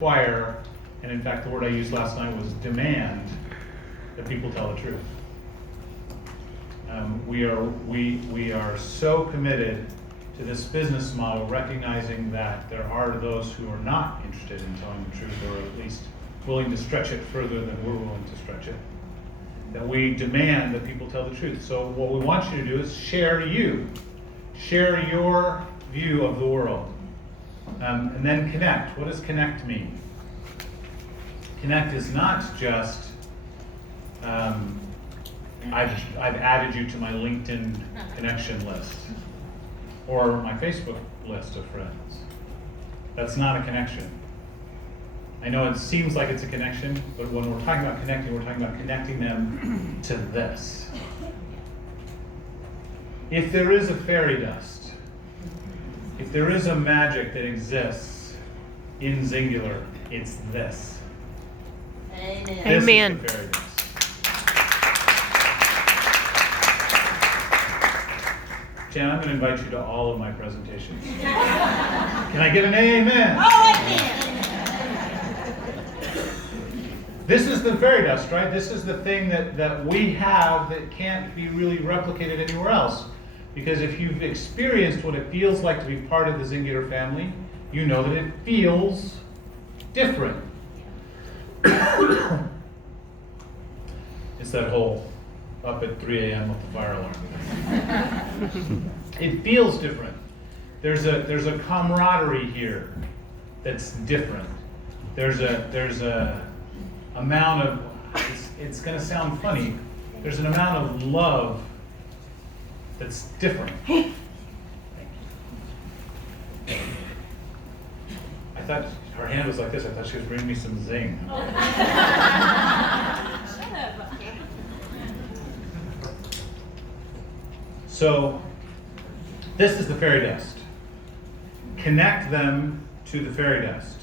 require, and in fact the word I used last night was demand, that people tell the truth. We are so committed to this business model, recognizing that there are those who are not interested in telling the truth, or at least willing to stretch it further than we're willing to stretch it, that we demand that people tell the truth. So what we want you to do is share your view of the world. And then connect. What does connect mean? Connect is not just, I've added you to my LinkedIn connection list or my Facebook list of friends. That's not a connection. I know it seems like it's a connection, but when we're talking about connecting, we're talking about connecting them to this. If there is a fairy dust, if there is a magic that exists in Xyngular, it's this. Amen. This Amen. is the fairy dust. Jan, I'm going to invite you to all of my presentations. Can I get an amen? Oh, I can. This is the fairy dust, right? This is the thing that we have that can't be really replicated anywhere else. Because if you've experienced what it feels like to be part of the Xyngular family, you know that it feels different. It's that whole up at 3 a.m. with the fire alarm. It feels different. There's a camaraderie here that's different. There's a amount of, it's going to sound funny, there's an amount of love that's different. Thank you. I thought her hand was like this. I thought she was bringing me some zing. So, this is the fairy dust. Connect them to the fairy dust.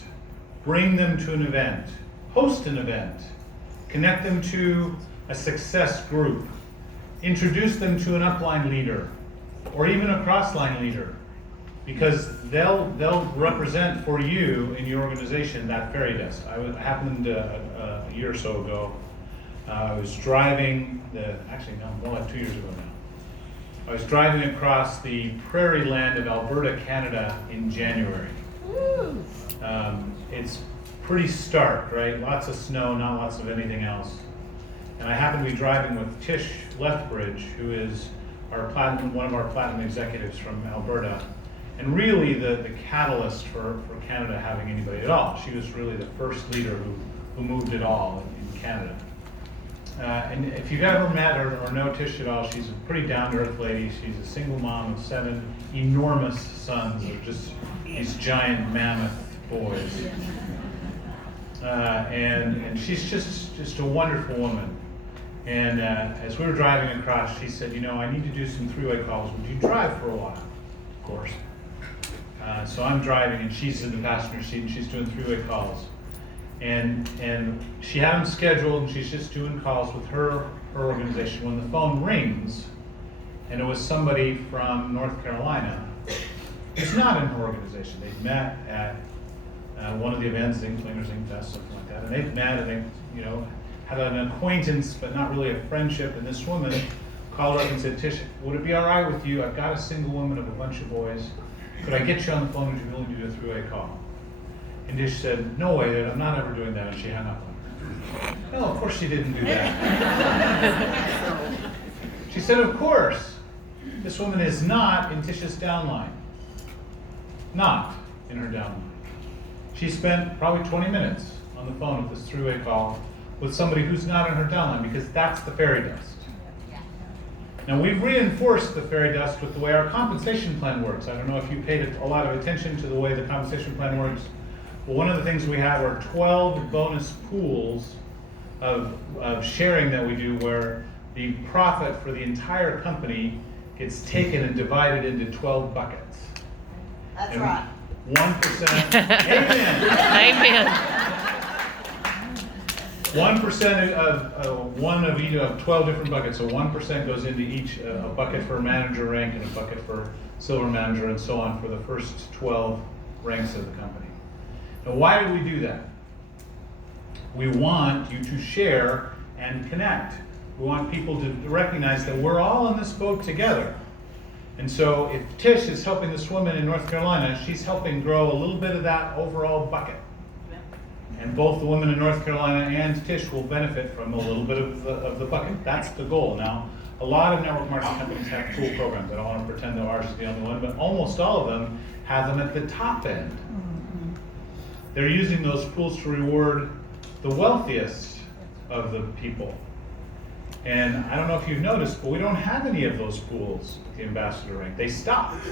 Bring them to an event. Host an event. Connect them to a success group. Introduce them to an upline leader or even a crossline leader, because they'll represent for you in your organization that fairy dust. Happened a year or so ago. I was driving more like 2 years ago now. I was driving across the prairie land of Alberta, Canada in January. It's pretty stark, right? Lots of snow, not lots of anything else. And I happened to be driving with Tish Lethbridge, who is one of our platinum executives from Alberta, and really the catalyst for Canada having anybody at all. She was really the first leader who moved it all in Canada. And if you've ever met or know Tish at all, she's a pretty down-to-earth lady. She's a single mom of 7 enormous sons, of just these giant mammoth boys. And she's just a wonderful woman. And as we were driving across, she said, I need to do some three-way calls. Would you drive for a while? Of course. So I'm driving, and she's in the passenger seat, and she's doing three-way calls. And she had them scheduled, and she's just doing calls with her organization. When the phone rings, and it was somebody from North Carolina, who's not in her organization. They'd met at one of the events, Xyngular, Xingfest, something like that, and they've met, and they, had an acquaintance, but not really a friendship. And this woman called her up and said, Tish, would it be all right with you? I've got a single woman of a bunch of boys. Could I get you on the phone? Would you be willing to do a three-way call? And Tish said, no way, I'm not ever doing that. And she hung up on her. No, of course she didn't do that. She said, of course. This woman is not in Tish's downline. Not in her downline. She spent probably 20 minutes on the phone with this three-way call with somebody who's not in her downline, because that's the fairy dust. Now, we've reinforced the fairy dust with the way our compensation plan works. I don't know if you paid a lot of attention to the way the compensation plan works. Well, one of the things we have are 12 bonus pools of sharing that we do, where the profit for the entire company gets taken and divided into 12 buckets. That's And right. 1%. Amen. Amen. 1% of one of each of 12 different buckets. So 1% goes into each, a bucket for manager rank and a bucket for silver manager, and so on for the first 12 ranks of the company. Now, why do we do that? We want you to share and connect. We want people to recognize that we're all in this boat together. And so if Tish is helping this woman in North Carolina, she's helping grow a little bit of that overall bucket. And both the women in North Carolina and Tish will benefit from a little bit of the bucket. That's the goal. Now, a lot of network marketing companies have pool programs. I don't want to pretend that ours is the only one, but almost all of them have them at the top end. They're using those pools to reward the wealthiest of the people. And I don't know if you've noticed, but we don't have any of those pools at the ambassador rank. They stopped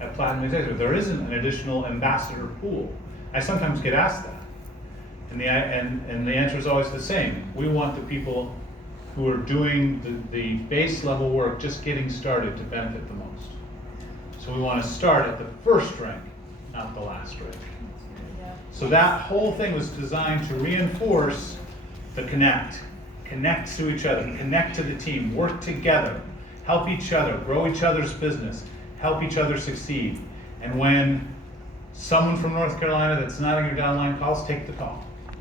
at Platinum Executive. There isn't an additional ambassador pool. I sometimes get asked that. And the answer is always the same. We want the people who are doing the base level work, just getting started, to benefit the most. So we want to start at the first rank, not the last rank. So that whole thing was designed to reinforce the connect to each other, connect to the team, work together, help each other, grow each other's business, help each other succeed. And when someone from North Carolina that's not on your downline calls, take the call.